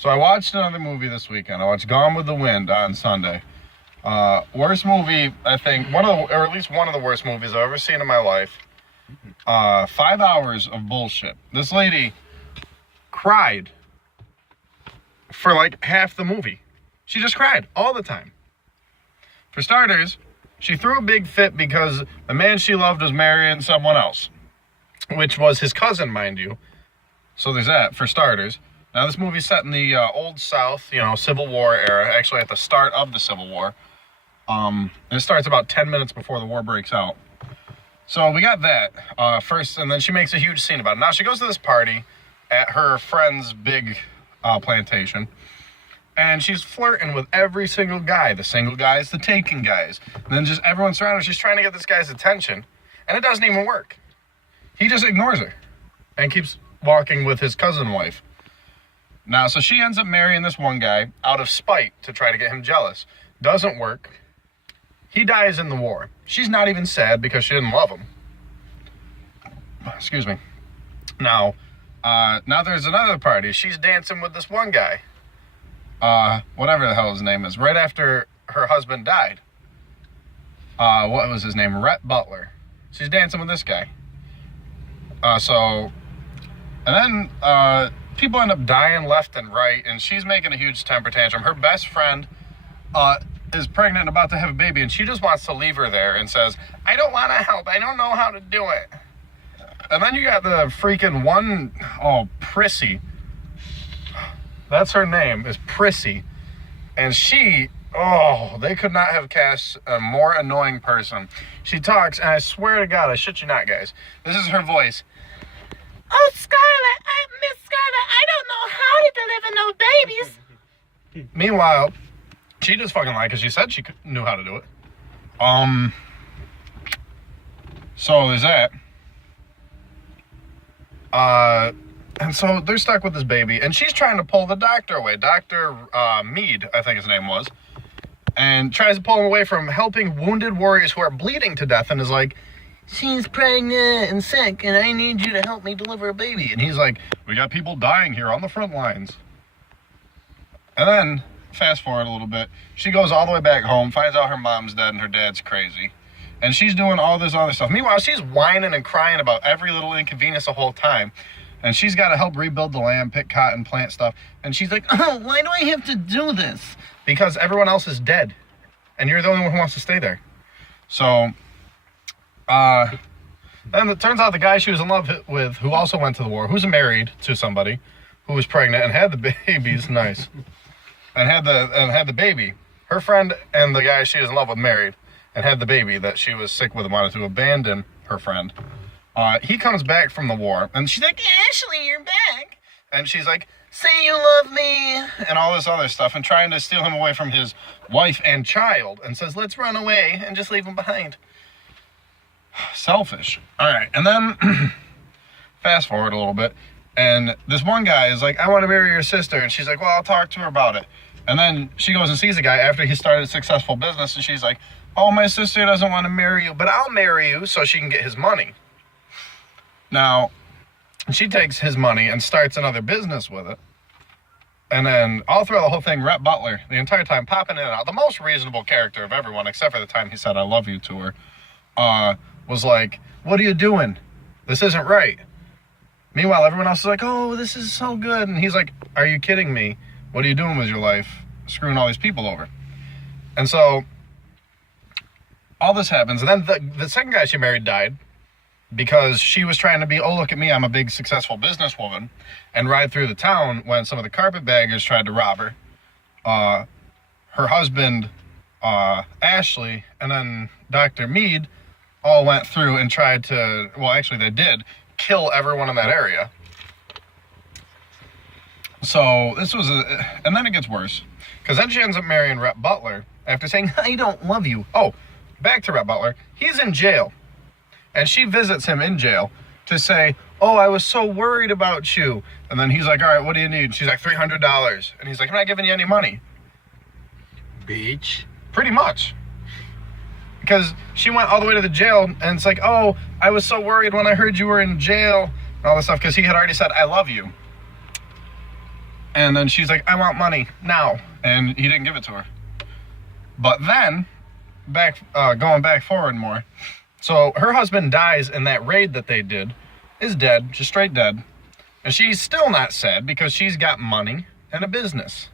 So I watched another movie this weekend. I watched Gone with the Wind on Sunday. Worst movie, I think, or at least one of the worst movies I've ever seen in my life. 5 hours of bullshit. This lady cried for like half the movie. She just cried all the time. For starters, she threw a big fit because the man she loved was marrying someone else, which was his cousin, mind you. So there's that, for starters. Now, this movie's set in the Old South, Civil War era, actually at the start of the Civil War. And it starts about 10 minutes before the war breaks out. So we got that first, and then she makes a huge scene about it. Now, she goes to this party at her friend's big plantation, and she's flirting with every single guy. The single guys, the taken guys. And then just everyone surrounding her. She's trying to get this guy's attention, and it doesn't even work. He just ignores her and keeps walking with his cousin wife. Now, so she ends up marrying this one guy out of spite to try to get him jealous. Doesn't work. He dies in the war. She's not even sad because she didn't love him. Excuse me. Now there's another party. She's dancing with this one guy. Whatever the hell his name is. Right after her husband died. What was his name? Rhett Butler. She's dancing with this guy. And then people end up dying left and right, and she's making a huge temper tantrum. Her best friend is pregnant and about to have a baby, and she just wants to leave her there and says, I don't want to help. I don't know how to do it. And then you got the freaking Prissy. That's her name, is Prissy. And they could not have cast a more annoying person. She talks, and I swear to God, I shit you not, guys. This is her voice. Oh, Scarlett, Miss Scarlett, I don't know how to deliver no babies. Meanwhile, she just fucking lied because she said she knew how to do it. So there's that. And so they're stuck with this baby, and she's trying to pull the doctor away. Dr. Mead, I think his name was, and tries to pull him away from helping wounded warriors who are bleeding to death, and is like, she's pregnant and sick, and I need you to help me deliver a baby. And he's like, we got people dying here on the front lines. And then, fast forward a little bit, she goes all the way back home, finds out her mom's dead and her dad's crazy. And she's doing all this other stuff. Meanwhile, she's whining and crying about every little inconvenience the whole time. And she's got to help rebuild the land, pick cotton, plant stuff. And she's like, oh, why do I have to do this? Because everyone else is dead. And you're the only one who wants to stay there. So, then it turns out the guy she was in love with, who also went to the war, who's married to somebody, who was pregnant and had the babies, nice, and had the baby. Her friend and the guy she was in love with married, and had the baby that she was sick with and wanted to abandon her friend. He comes back from the war, and she's like, Ashley, you're back. And she's like, say you love me, and all this other stuff, and trying to steal him away from his wife and child, and says, let's run away and just leave him behind. Selfish. All right, and then fast forward a little bit, and this one guy is like, I want to marry your sister, and she's like, well, I'll talk to her about it. And then she goes and sees a guy after he started a successful business, and she's like, oh, my sister doesn't want to marry you, but I'll marry you so she can get his money. Now, she takes his money and starts another business with it. And then all throughout the whole thing, Rhett Butler, the entire time popping in and out, the most reasonable character of everyone, except for the time he said, I love you to her, was like, what are you doing? This isn't right. Meanwhile, everyone else is like, oh, this is so good. And he's like, are you kidding me? What are you doing with your life? Screwing all these people over. And so all this happens. And then the second guy she married died because she was trying to be, oh, look at me, I'm a big successful businesswoman, and ride through the town when some of the carpetbaggers tried to rob her. Her husband, Ashley, and then Dr. Mead all went through and tried to, well, actually they did, kill everyone in that area. So this was and then it gets worse. Because then she ends up marrying Rhett Butler after saying, I don't love you. Oh, back to Rhett Butler. He's in jail. And she visits him in jail to say, oh, I was so worried about you. And then he's like, all right, what do you need? She's like, $300. And he's like, I'm not giving you any money. Bitch. Pretty much. Because she went all the way to the jail, and it's like, oh, I was so worried when I heard you were in jail, and all this stuff, because he had already said, I love you. And then she's like, I want money now. And he didn't give it to her. But then, going back forward more. So her husband dies in that raid that they did. Is dead, just straight dead. And she's still not sad because she's got money and a business.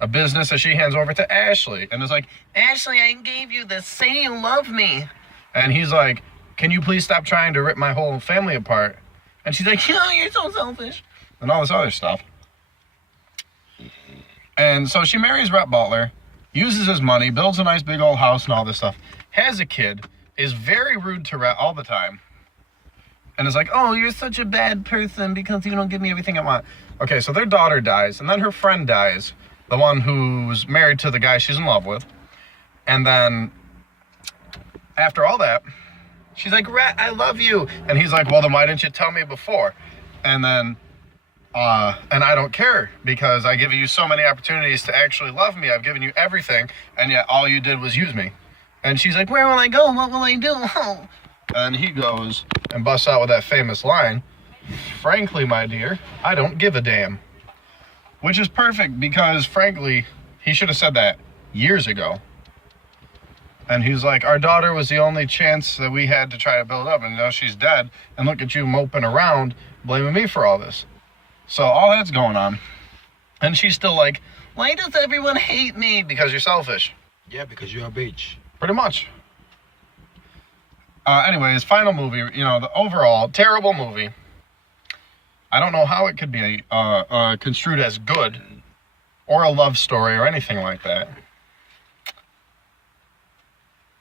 A business that she hands over to Ashley. And is like, Ashley, I gave you this. Say you love me. And he's like, can you please stop trying to rip my whole family apart? And she's like, oh, you're so selfish. And all this other stuff. And so she marries Rhett Butler, uses his money, builds a nice big old house and all this stuff, has a kid, is very rude to Rhett all the time. And is like, oh, you're such a bad person because you don't give me everything I want. Okay, so their daughter dies, and then her friend dies, the one who's married to the guy she's in love with. And then, after all that, she's like, Rhett, I love you. And he's like, well, then why didn't you tell me before? And then, and I don't care because I give you so many opportunities to actually love me. I've given you everything, and yet all you did was use me. And she's like, where will I go? What will I do? And he goes and busts out with that famous line, frankly, my dear, I don't give a damn. Which is perfect because, frankly, he should have said that years ago. And he's like, our daughter was the only chance that we had to try to build up, and now she's dead, and look at you moping around, blaming me for all this. So all that's going on. And she's still like, why does everyone hate me? Because you're selfish. Yeah, because you're a bitch. Pretty much. Anyways, final movie, the overall terrible movie. I don't know how it could be construed as good or a love story or anything like that.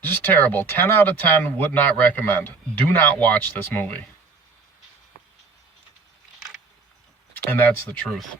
Just terrible. 10 out of 10 would not recommend. Do not watch this movie. And that's the truth.